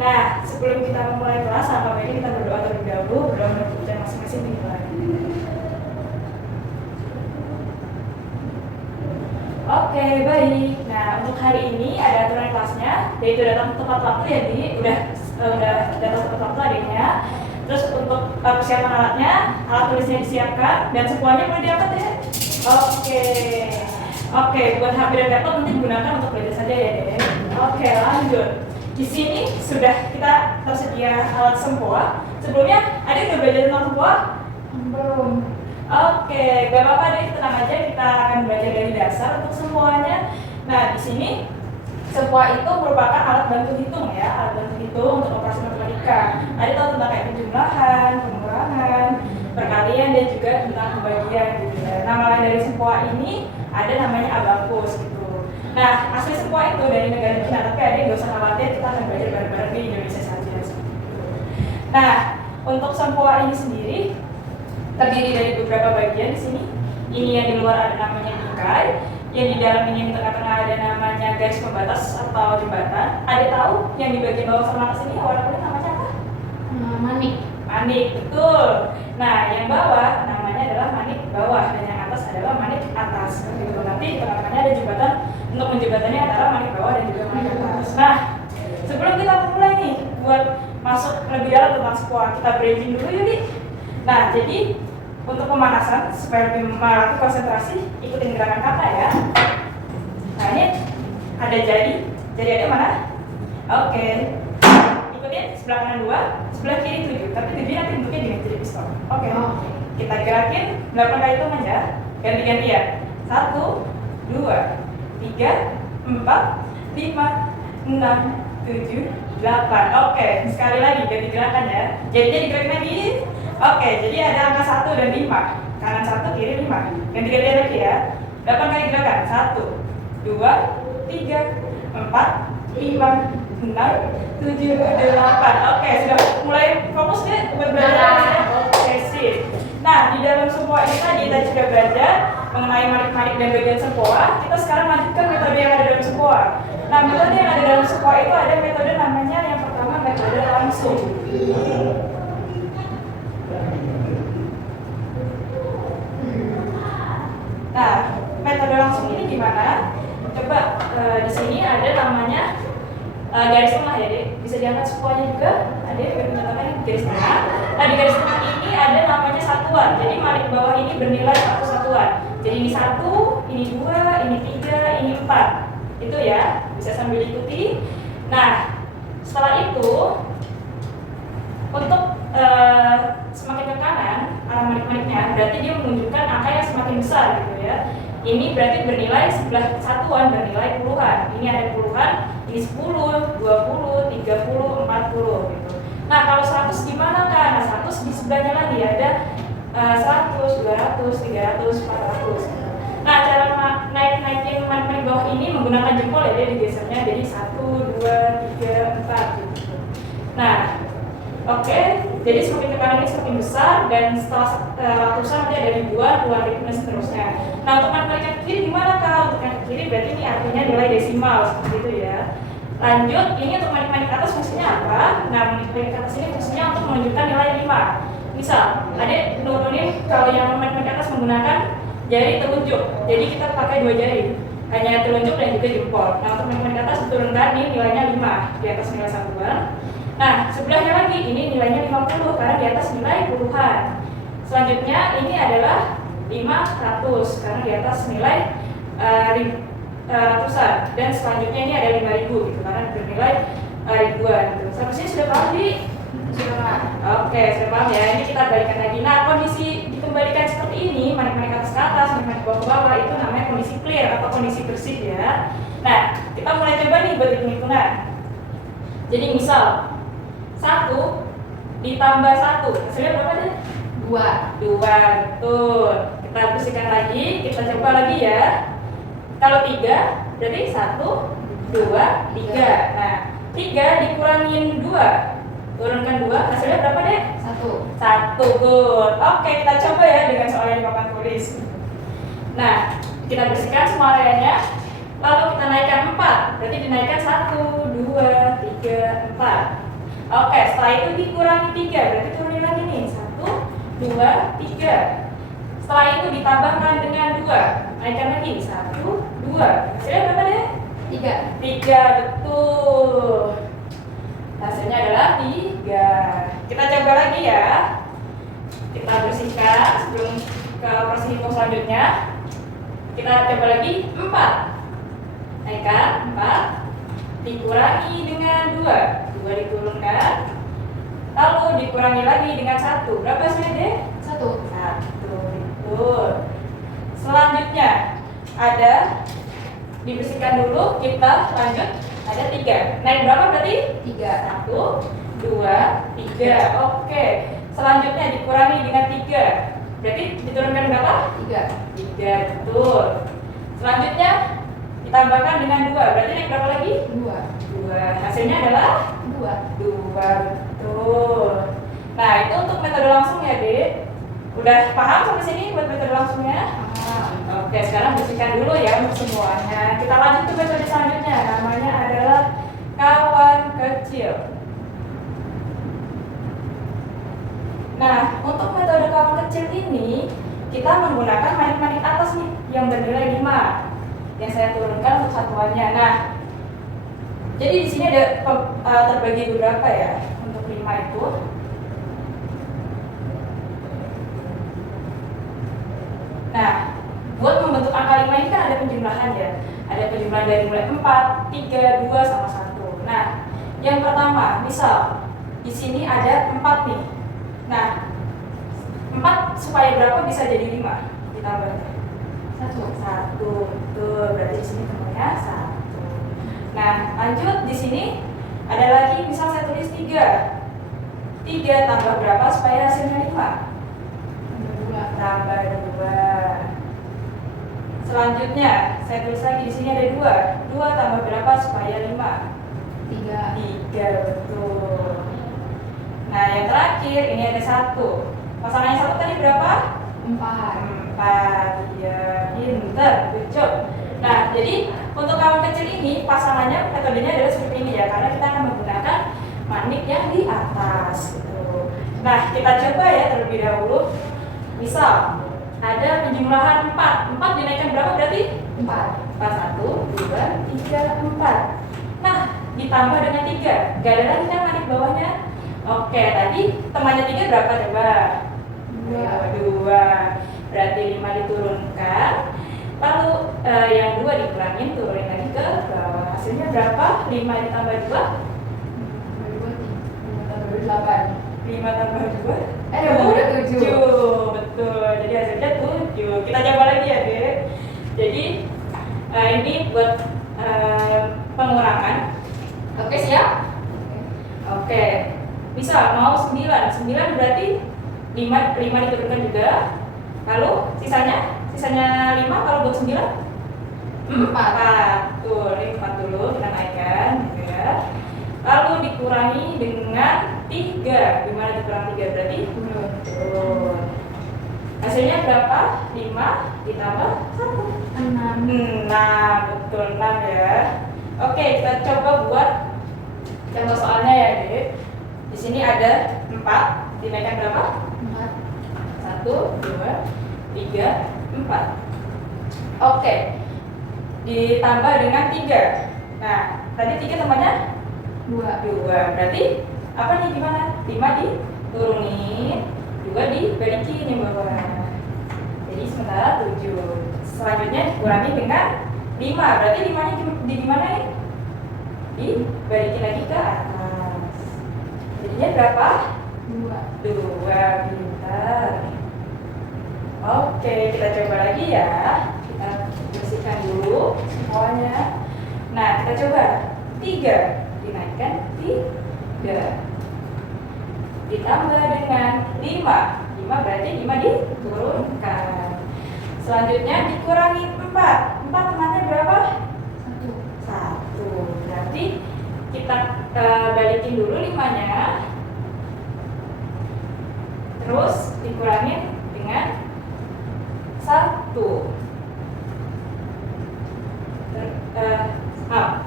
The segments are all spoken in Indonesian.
Nah, sebelum kita memulai kelas, sama baiknya kita berdoa terlebih dahulu, berdoa untuk ujian masing-masing dimulai. Oke, baik. Nah, untuk hari ini ada aturan kelasnya, yaitu datang tepat waktu ya, Di. Udah datang tepat waktu adiknya. Terus untuk persiapan alatnya, alat tulisnya disiapkan dan semuanya boleh diangkat ya. Oke, buat HP dan laptop nanti digunakan untuk belajar saja ya, Dek. Oke, lanjut. Di sini sudah kita tersedia alat sempoa. Sebelumnya, adik udah belajar tentang sempoa? Belum. Oke, gak apa-apa deh, tenang aja, kita akan belajar dari dasar untuk semuanya. Nah, di sini sempoa itu merupakan alat bantu hitung ya, alat bantu hitung untuk operasi matematika. Ada tahu tentang kayak penjumlahan, pengurangan, perkalian dan juga tentang pembagian gitu ya. Nama lain dari sempoa ini ada namanya abakus gitu. Nah, asli sempoa itu dari negara Cina, tapi ada yang gak usah khawatir, kita akan belajar bareng-bareng di Indonesia saja. Nah, untuk sempoa ini sendiri terdiri dari beberapa bagian di sini. Ini yang di luar ada namanya bingkai, yang di dalam ini yang di tengah-tengah ada namanya garis pembatas atau jembatan. Ada tahu yang di bagian bawah sama atas ini warna kuning namanya apa? Manik. Manik, betul. Nah, yang bawah namanya adalah manik bawah dan yang atas adalah manik atas. Gitu. Nanti di tengah-tengahnya ada jembatan, untuk menjembatannya adalah manik bawah dan juga manik atas. Nah, sebelum kita mulai nih buat masuk lebih dalam tentang sempoa, kita briefing dulu yuk, Di. Nah, jadi untuk pemanasan supaya lebih melatih konsentrasi, ikutin gerakan kata ya. Nah, ini ada jari ada mana? Oke. Ikutin sebelah kanan 2, sebelah kiri 7. Tapi 7 nanti bentuknya gini, jadi pistol. Oke. Kita gerakin 8 kali hitungan ya. Ganti-ganti ya. 1, 2, 3, 4, 5, 6, 7, 8. Oke, sekali lagi ganti gerakan ya. Jadinya digerakin lagi. Oke, jadi ada angka 1 dan 5. Kanan 1, kiri 5. Ganti-gantian lagi ya. 8 kali gerakan. 1, 2, 3, 4, 5, 6, 7, 8. Oke, sudah mulai fokus deh buat belajar. Oke, sip. Nah, di dalam sempoa ini tadi kita sudah belajar mengenai manik-manik dan bagian sempoa. Kita sekarang lanjutkan metode yang ada dalam sempoa. Nah, metode yang ada dalam sempoa itu ada metode namanya yang pertama metode langsung. Nah, metode langsung ini gimana? Coba di sini ada namanya garis tengah ya, Dek. Bisa diangkat semuanya juga. Ada yang menyatakan garis tengah. Nah, di garis tengah ini ada namanya satuan. Jadi manik bawah ini bernilai satu satuan. Jadi ini 1, ini 2, ini 3, ini 4. Itu ya, bisa sambil ikuti. Nah, setelah itu untuk semakin ke kanan arah manik-maniknya, berarti dia menunjukkan angka yang semakin besar gitu ya. Ini berarti bernilai sebelah satuan bernilai puluhan. Ini ada puluhan, ini 10, 20, 30, 40 gitu. Nah, kalau 100 gimana kan? Nah, 100 di sebelahnya lagi ada 100, 200, 300, 400. Nah, cara naikin manik-manik bawah ini menggunakan jempol ya, dia digesernya jadi 1, 2, 3, 4 gitu. Nah, oke, jadi semakin ke kanan ini semakin besar dan setelah ratusan nanti ada ribuan ribu dan seterusnya. Nah, untuk manik-manik yang ke kiri gimana Kak? Untuk yang ke kiri berarti ini artinya nilai desimal seperti itu ya. Lanjut, ini untuk manik-manik atas fungsinya apa? Nah, manik-manik atas ini fungsinya untuk menunjukkan nilai 5. Misal, ada nurunin kalau yang manik-manik atas menggunakan jari telunjuk. Jadi kita pakai 2 jari. Hanya telunjuk dan juga jempol. Nah, untuk manik-manik atas diturunkan ini nilainya 5 di atas nilai satuan. Nah, sebelahnya lagi ini nilainya 50 karena di atas nilai puluhan. Selanjutnya ini adalah 500 karena di atas nilai ratusan. Dan selanjutnya ini ada 5000 gitu karena bernilai ribuan gitu. Sampai sini sudah paham, Di? Sudah. Oke, sudah paham ya. Ini kita balikan lagi. Nah, kondisi dikembalikan seperti ini, manik-manik atas ke atas, manik-manik bawah ke bawah, itu namanya kondisi clear atau kondisi bersih ya. Nah, kita mulai coba nih buat hitung-hitungan. Jadi misal 1 ditambah 1, hasilnya berapa deh? 2, betul. Kita bersihkan lagi, kita coba lagi ya. Kalau 3, berarti 1, 2, 3. Nah, 3 dikurangin 2, turunkan 2, hasilnya berapa deh? 1, good. Oke, kita coba ya dengan soal yang di papan tulis. Nah, kita bersihkan semua areanya. Lalu kita naikkan 4, berarti dinaikkan 1, 2, 3, 4. Oke, setelah itu dikurangi 3, berarti turunin lagi nih. 1, 2, 3. Setelah itu ditambahkan dengan 2, naikkan lagi. 1, 2. Hasilnya berapa deh? 3. 3, betul. Hasilnya adalah 3. Kita coba lagi ya. Kita bersihkan sebelum ke proses hitung selanjutnya. Kita coba lagi 4. Naikkan 4. Dikurangi dengan 2. 2 diturunkan. Lalu dikurangi lagi dengan 1. Berapa hasilnya deh? 1. 1, betul. Selanjutnya ada dibersihkan dulu, kita lanjut. Ada 3. Naik berapa berarti? 3. 1, 2, 3. Oke. Selanjutnya dikurangi dengan 3. Berarti diturunkan berapa? 3. 3, betul. Selanjutnya ditambahkan dengan 2. Berarti naik berapa lagi? 2. 2. Hasilnya adalah 2. 2, betul. Nah, itu untuk metode langsung ya, Dek. Udah paham sampai sini buat metode langsungnya? Oke, sekarang bersihkan dulu ya untuk semuanya. Kita lanjut ke metode selanjutnya. Namanya adalah kawan kecil. Nah, untuk metode kawan kecil ini kita menggunakan manik-manik atas nih yang bernilai 5 yang saya turunkan untuk satuannya. Nah, jadi di sini ada terbagi beberapa ya untuk 5 itu. Nah, buat membentuk angka 5 ini kan ada penjumlahan ya. Ada penjumlahan dari mulai 4, 3, 2, sama 1. Nah, yang pertama, misal di sini ada 4 nih. Nah, 4 supaya berapa bisa jadi 5? Ditambahnya 1, betul. Berarti di sini temunya 1. Nah, lanjut di sini ada lagi, misal saya tulis 3. 3 tambah berapa supaya hasilnya 5? Tambah 2. Selanjutnya saya tulis lagi di sini ada 2. 2 tambah berapa supaya 5? 3. 3, betul. Nah, yang terakhir ini ada 1. Pasangannya 1 tadi berapa? 4. 4. Ya, pinter, good job. Nah, jadi untuk kawan kecil ini pasangannya metodenya adalah seperti ini ya, karena kita akan menggunakan manik yang di atas gitu. Nah, kita coba ya terlebih dahulu. Misal ada penjumlahan 4. 4 dinaikkan berapa berarti? 4. 1, 2, 3, 4. Nah, ditambah dengan 3. Gak ada lagi kan manik bawahnya? Oke, tadi temannya 3 berapa coba? 2. Berarti 5 diturunkan. Lalu yang 2 dikurangin, turunin lagi ke bawah. Hasilnya berapa? 5 ditambah 2? 8. 5 tambah 2? 7. Betul. Jadi hasilnya 7. Kita coba lagi ya, Dek. Jadi ini buat pengurangan. Oke, siap? Oke. Misal mau 9. 9 berarti 5 diturunkan juga. Lalu sisanya 5 kalau buat 9? 4. Tuh, ini 4 dulu kita naikkan gitu ya. Lalu dikurangi dengan 3. Gimana dikurang 3 berarti? Tuh. Hasilnya berapa? 5 ditambah 1. 6. Nah, betul 6 ya. Oke, kita coba buat contoh soalnya ya, Dek. Di sini ada 4, dinaikkan berapa? 4. 1, 2, 3, 4. Oke. Ditambah dengan 3. Nah, tadi 3 tambahnya 2. Berarti apa nih gimana? 5 diturunin, 2 dibalikin yang bawah. Jadi sementara 7. Selanjutnya dikurangi dengan 5. Berarti 5-nya di gimana nih? Dibalikin lagi ke atas. Jadinya berapa? 2. Pintar. Oke, kita coba lagi ya. Kita bersihkan dulu semuanya. Nah, kita coba 3 dinaikkan 3 ditambah dengan 5. 5 berarti 5 diturunkan. Selanjutnya dikurangi 4. 4 temannya berapa? 1. Berarti kita balikin dulu 5-nya. Terus dikurangi dengan 1.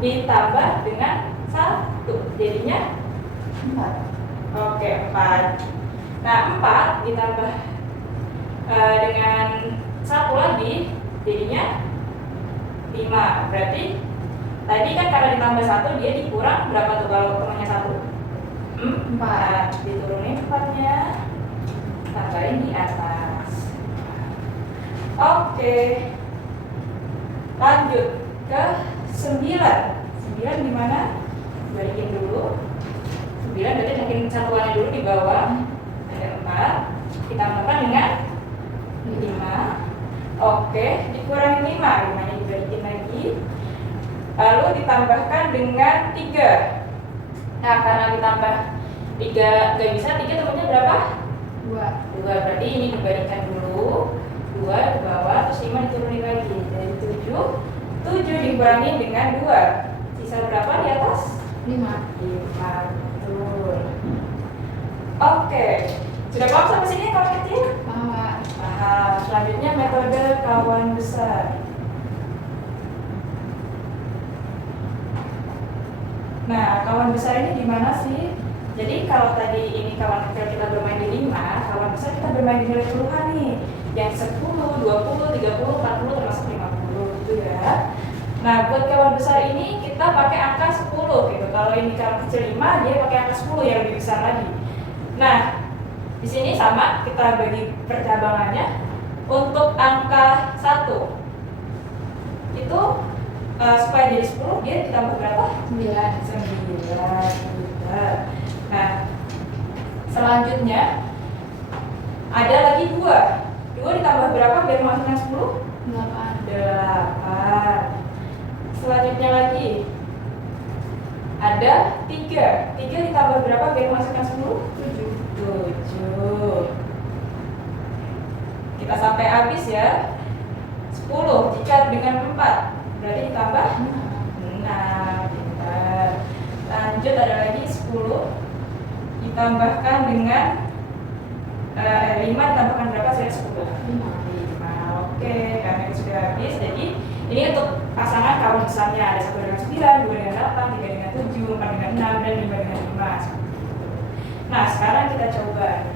Ditambah dengan 1. Jadinya 4. Oke, 4. Nah, 4 ditambah dengan 1 lagi jadinya 5. Berarti tadi kan karena ditambah 1 dia dikurang berapa tuh kalau temannya 1? 4. Diturunin 4-nya, tambahin di atas. Oke, lanjut ke 9. 9 gimana? Balikin dulu. 9 berarti mungkin satuannya dulu di bawah. Ada 4. Ditambahkan dengan 5. Oke, dikurangin 5. 5-nya dibalikin lagi. Lalu ditambahkan dengan 3. Nah, karena ditambah 3 nggak bisa, 3 temennya berapa? 2. 2. Berarti ini dibalikan dulu. 2 di bawah, terus 5 diturunin lagi. Jadi 7. 7 dikurangi dengan 2. Sisa berapa di atas? 5. 5. Betul. Oke. Sudah paham sampai sini kawan kecil? Paham. Paham. Selanjutnya metode kawan besar. Nah, kawan besar ini gimana sih? Jadi kalau tadi ini kawan kecil kita bermain di 5, kawan besar kita bermain di nilai puluhan nih. Yang 10, 20, 30, 40 termasuk 50 gitu ya. Nah, buat kawan besar ini kita pakai angka 10 gitu. Kalau ini kawan kecil 5, dia pakai angka 10 yang lebih besar lagi. Nah, di sini sama kita bagi percabangannya. Untuk angka 1 itu supaya jadi 10 dia ditambah berapa? 9. 9. Nah, selanjutnya ada lagi 2. 2 ditambah berapa biar masuknya 10? 8. 8. Selanjutnya lagi ada 3. 3 ditambah berapa biar masuknya 10? 7. 7. Kita sampai habis ya. 10 jika dengan 4 berarti ditambah 6. Pintar. Lanjut ada lagi 10 ditambahkan dengan 5 ditambahkan berapa sih? 10. 5. Oke, karena itu sudah habis. Jadi ini untuk pasangan kawan besarnya ada 1 dengan 9, 2 dengan 8, 3 dengan 7, 4 dengan 6, dan 5 dengan 5. Nah, sekarang kita coba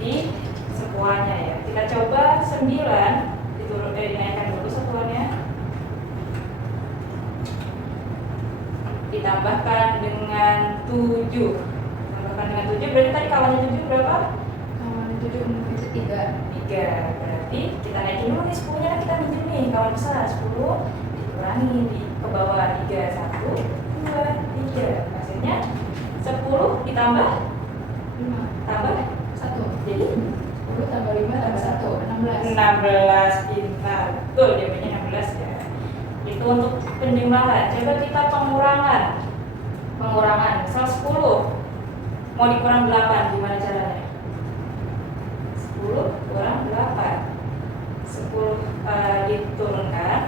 di satuannya ya. Kita coba 9 dinaikkan dulu satuannya. Ditambahkan dengan 7. Tambahkan dengan 7 berarti tadi kawannya 7 berapa? Kawan 7 itu 3. 3. Berarti kita naikin dulu nih 10-nya kan kita minjem nih kawan besar. 10 dikurangi ke bawah 3. 1, 2, 3. Hasilnya 10 ditambah 5. tambah 1. jadi 10 tambah 5 tambah 1. 16. 16. Pintar. Betul, jawabannya 16 ya. Itu untuk penjumlahan. Coba kita pengurangan. Misal 10 mau dikurang 8, gimana caranya? 10 kurang 8. 10 diturunkan.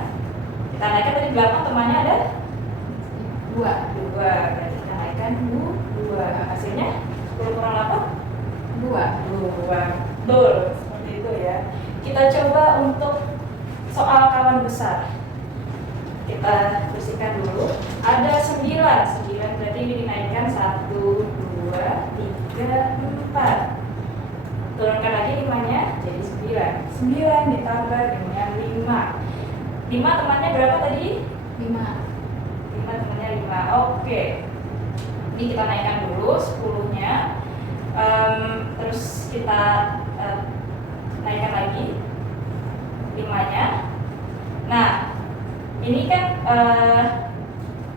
Kita naikkan tadi 8, temannya ada 2. 2. Berarti kita naikkan 2. Hasilnya 10 kurang 8? 2. 2. Betul, seperti itu ya. Kita coba untuk soal kawan besar. Kita bersihkan dulu. Ada 9. 9 berarti ini dinaikkan 1, 2, 3, 4. Turunkan lagi 5-nya jadi 9. 9 ditambah dengan 5. 5 temannya berapa tadi? 5. 5 temannya 5. Oke. Ini kita naikkan dulu 10-nya. Terus kita naikkan lagi 5-nya. Nah, ini kan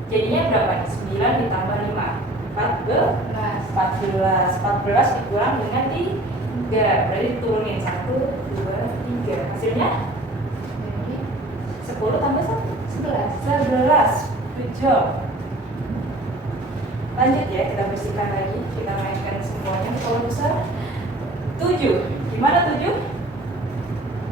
jadinya berapa nih? 9 ditambah 5. 14. 14 dikurang dengan 3. Berarti turunin 1, 2, 3. Hasilnya Jadi 10 tambah 1. 11. 11. Good job. Lanjut ya, kita bersihkan lagi. Kita naikkan semuanya ke kawan besar. 7. Gimana 7?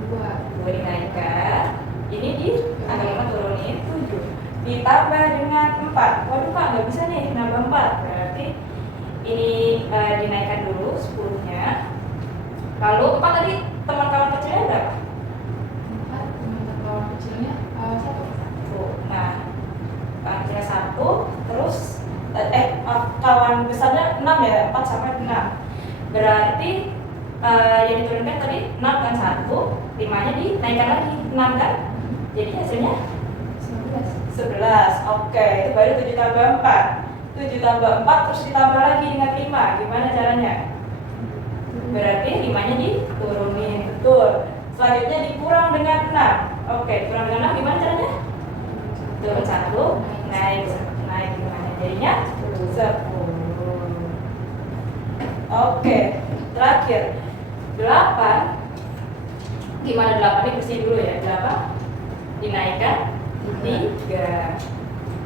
2 dinaikkan. Ini di angka 5 turunin 7. Ditambah dengan 4. Waduh Kak, nggak bisa nih nambah 4. Berarti ini dinaikkan dulu 10-nya. Lalu 4 tadi teman kawan kecilnya berapa? 4. Teman kawan kecilnya 1. Nah, kawan kecilnya 1. Terus kawan besarnya 6 Berarti yang diturunkan tadi 6 kan 1, 5-nya dinaikkan lagi 6 kan? Jadi hasilnya 11. Oke, itu baru 7 tambah 4. 7 tambah 4 terus ditambah lagi dengan 5. Gimana caranya? Berarti 5-nya diturunin. Betul. Selanjutnya dikurang dengan 6. Oke, kurang dengan 6 gimana caranya? Turun 1, naik gimana? Jadinya 10. Oke, terakhir 8. Gimana 8 ini bersih dulu ya. 8 dinaikkan 3,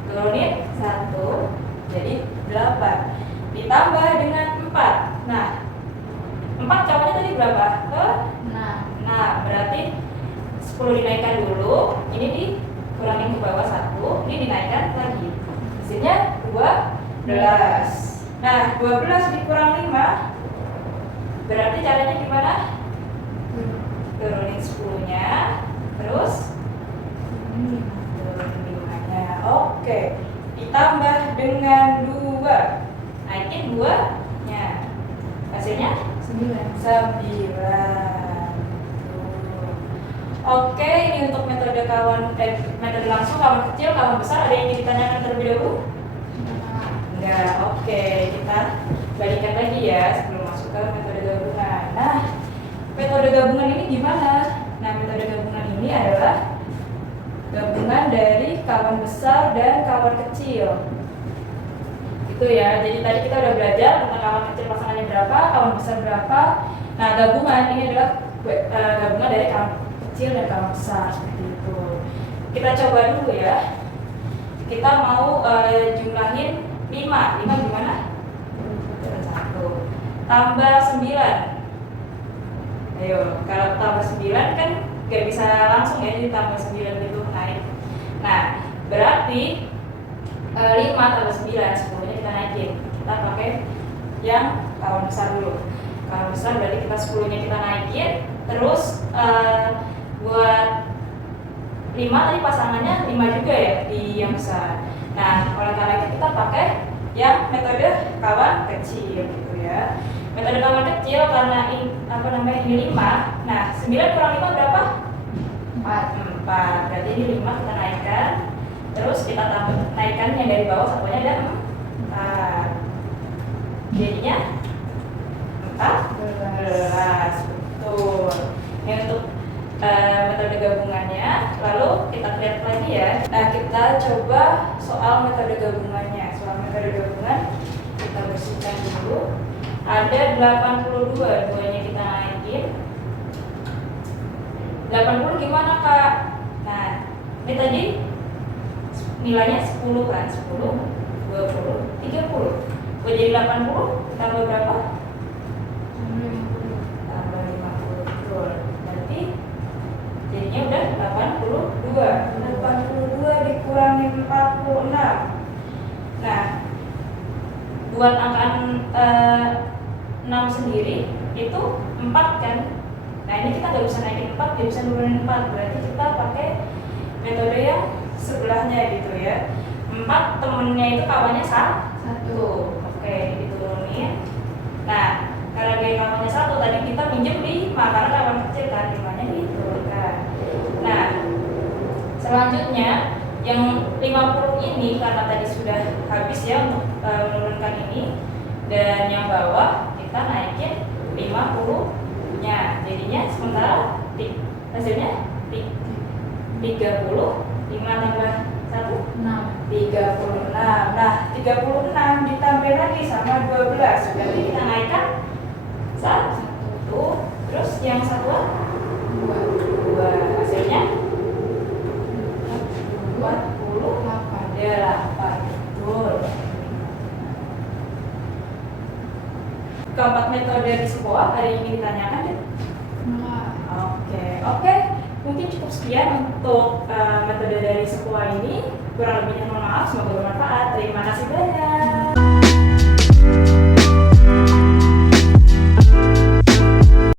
turunin 1, jadi 8. Ditambah dengan 4. Nah, 4 cowoknya tadi berapa? 6. Berarti 10 dinaikkan dulu, ini dikurangin ke bawah 1, ini dinaikkan lagi. Hasilnya 12. Nah, 12 dikurang 5, berarti caranya gimana? Turunin 10-nya, terus turunin 5-nya. Oke, ditambah dengan 2, naikin 2-nya. Hasilnya 9. Oke, ini untuk metode metode langsung, kawan kecil, kawan besar. Ada yang ingin ditanyakan terlebih dahulu? Enggak. Oke, kita balikan lagi ya sebelum masuk ke metode gabungan. Nah, metode gabungan ini gimana? Nah, metode gabungan ini adalah gabungan dari kawan besar dan kawan kecil. Itu ya. Jadi tadi kita udah belajar tentang kawan kecil pasangannya berapa, kawan besar berapa. Nah, gabungan ini adalah gabungan dari kawan kecil dan kawan besar seperti itu. Kita coba dulu ya. Kita mau jumlahin 5 gimana? 1 tambah 9. Ayo, kalau tambah 9 kan gak bisa langsung ya, jadi tambah 9 itu naik. Nah, berarti 5 tambah 9, 10-nya kita naikin. Kita pakai yang kawan besar dulu. Kawan besar berarti kita 10-nya kita naikin. Terus buat 5 tadi pasangannya 5 juga ya di yang besar. Nah, oleh karena itu kita pakai yang metode kawan kecil gitu ya. Metode kawan kecil karena ini 5. Nah, 9 kurang 5 berapa? 4. Berarti ini 5 kita naikkan. Terus kita naikkan yang dari bawah satunya ada 4. Jadinya 14. Betul. Ini untuk metode gabungannya. Lalu kita lihat lagi ya. Nah, kita coba soal metode gabungannya. Soal metode gabungan kita bersihkan dulu. Ada 82, duanya kita naikin. 80 gimana Kak? Nah, ini tadi nilainya 10 kan? 10, 20, 30. Jadi 80 tambah berapa? Tambah 50, betul. Berarti jadinya udah 82. 82 dikurangi 46. Nah, buat angkaan 6 sendiri itu 4 kan. Nah, ini kita nggak bisa naikin 4, dia bisa nurunin 4. Berarti kita pakai metode yang sebelahnya gitu ya. 4 temennya itu kawannya 1. Oke, diturunin. Nah, karena dia kawannya 1, tadi kita minjem 5 karena kawan kecil kan, 5-nya diturunkan. Nah, selanjutnya yang 50 ini karena tadi sudah habis ya untuk menurunkan ini, dan yang bawah kita naikin 50-nya. Jadinya sementara hasilnya 30. 5 tambah 1 36. Nah, 36 ditambah lagi sama 12. Berarti kita naikkan 1. Terus yang satuan 2. Hasilnya 48. Betul. Keempat metode di sekolah ada yang ingin ditanyakan deh? Oke. Mungkin cukup sekian untuk metode dari sekolah ini. Kurang lebihnya mohon maaf, semoga bermanfaat. Terima kasih banyak.